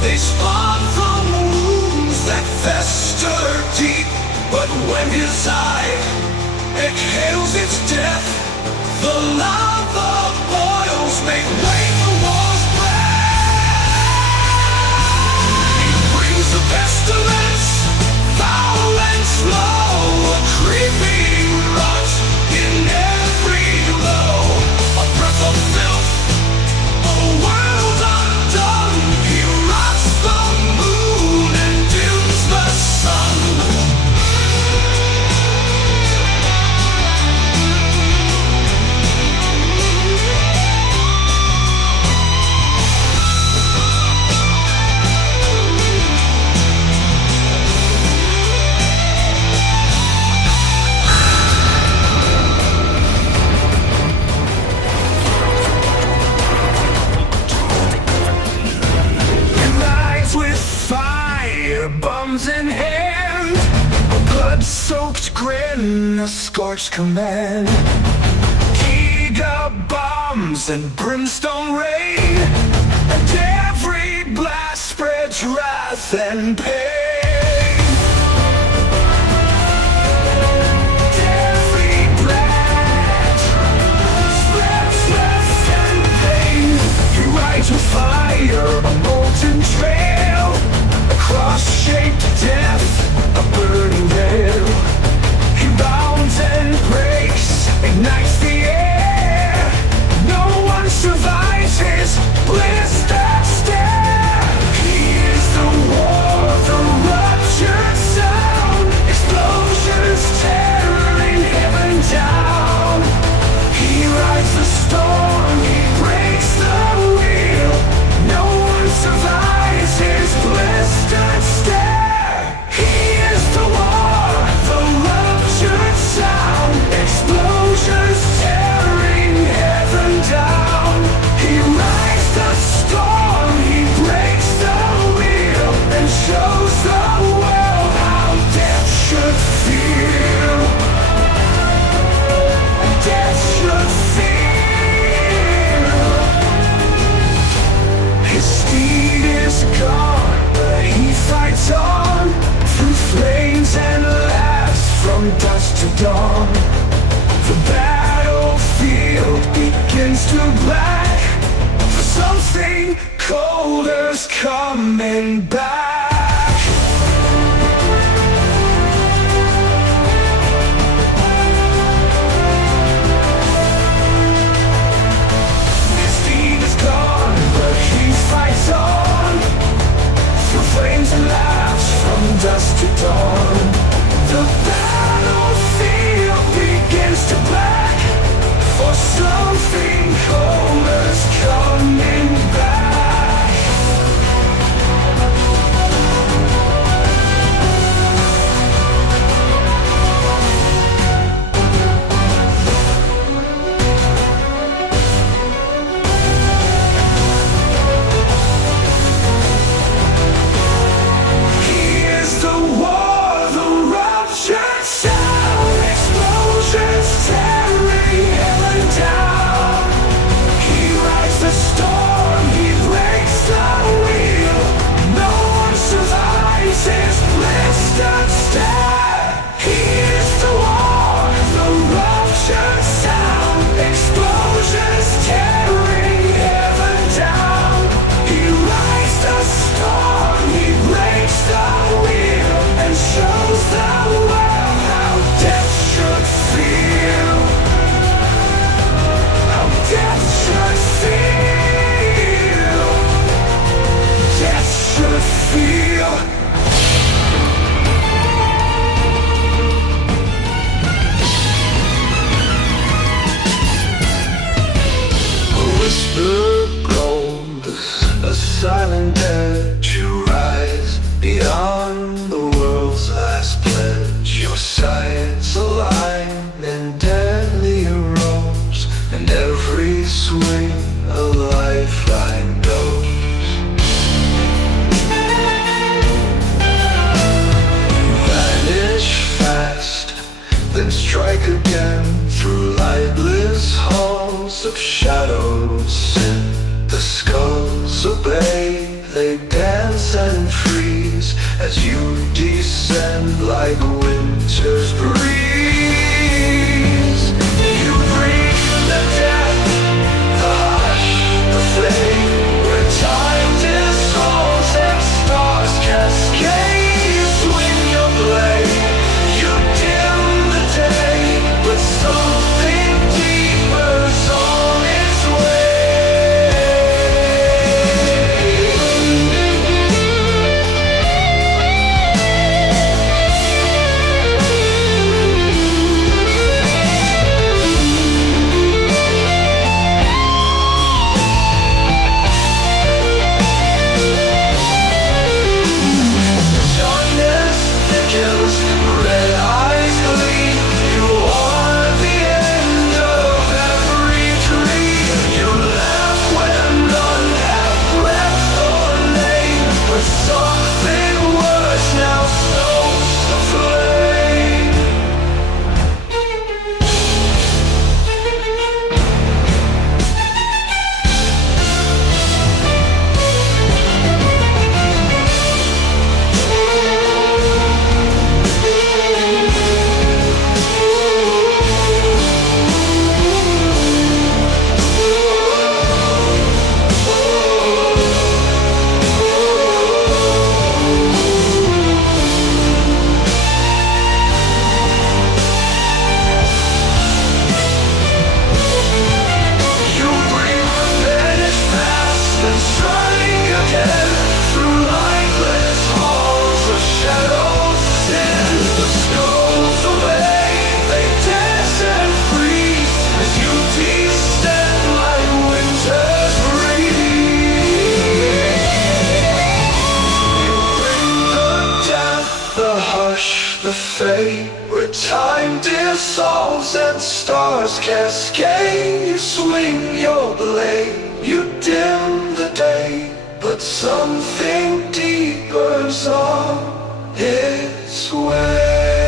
They spawn from wounds that fester deep, but when his eye exhales its death, the lava boils, make way for war's breath. He brings the pestilence, foul and slow, a creeping rot in every glow, a breath of filth, a world undone. He rots the moon and dims the sun. Bombs in hand, a blood-soaked grin, a scorched command. Giga bombs and brimstone rain, and every blast spreads wrath and pain. Every blast spreads wrath and pain. He rides with fire, a molten trail, cross-shaped death, a burning veil. He bounds and breaks, ignites the air. No one survives his blistered stare. He is the war, the ruptured sound, explosions tearing heaven down. He rides the storm, he breaks the wheel. No one survives his blistered stare. He is the war, the ruptured sound, explosions tearing heaven down. He rides the storm, he breaks the wheel, and shows the world how death should feel. Death should feel. His steed is gone, but he fights on, through flames and laughs, from dusk to dawn. The battlefield begins to black, for something colder's coming back. His steed is gone, but he fights on, through flames and laughs, from dusk to dawn. The battlefield begins to black, for something colder's coming back. He is the war, the ruptured sound, explosions tearing heaven down. He rides the storm, he breaks the wheel. No one survives his blistered stare. He is the war, the ruptured sound, explosions tearing heaven down. He rides the storm, he breaks the wheel, and shows the world how death should feel. How death should feel. Death should feel. A whisper gold, a silent edge. You rise beyond the world's last pledge. Your sides align in deadly arrows, and every swing a lifeline goes. You vanish fast, then strike again, through lightless halls of shadows. In the skulls obey they dance and freeze as you descend like winter's breeze. You bring the death, the hush, the flame, where time dissolves and stars cascade. You swing your blade, you dim the day, but something deeper's on its way. Red eyes gleam, you are the end of every dream. You laugh when none have breath or name, but something worse now stokes the flame. The fate where time dissolves and stars cascade. You swing your blade, you dim the day, but something deeper's on its way.